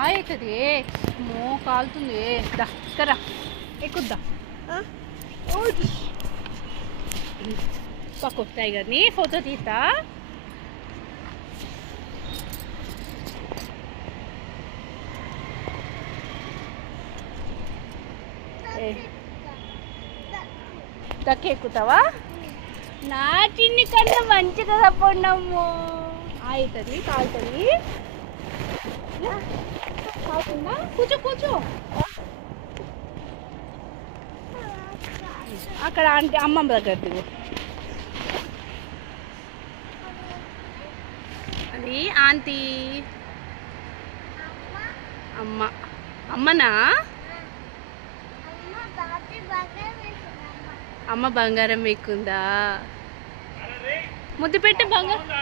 అవుతుంది మో కాలుతుంది దక్కరా ఎక్కుద్దా పక్కు టైగర్ని ఫోటో తీస్తా దక్క ఎక్కుతావా నా చిన్ని కన్నా మంచిగా తప్పండమ్ము అవుతుంది కాలుతుంది కాలుతుందా కూర్చో కూర్చో అక్కడ ఆంటీ అమ్మమ్మ దగ్గర దిగు అది ఆంటీ అమ్మ అమ్మనా అమ్మ బంగారం ఎక్కుందా ముద్దు పెట్టి బంగారం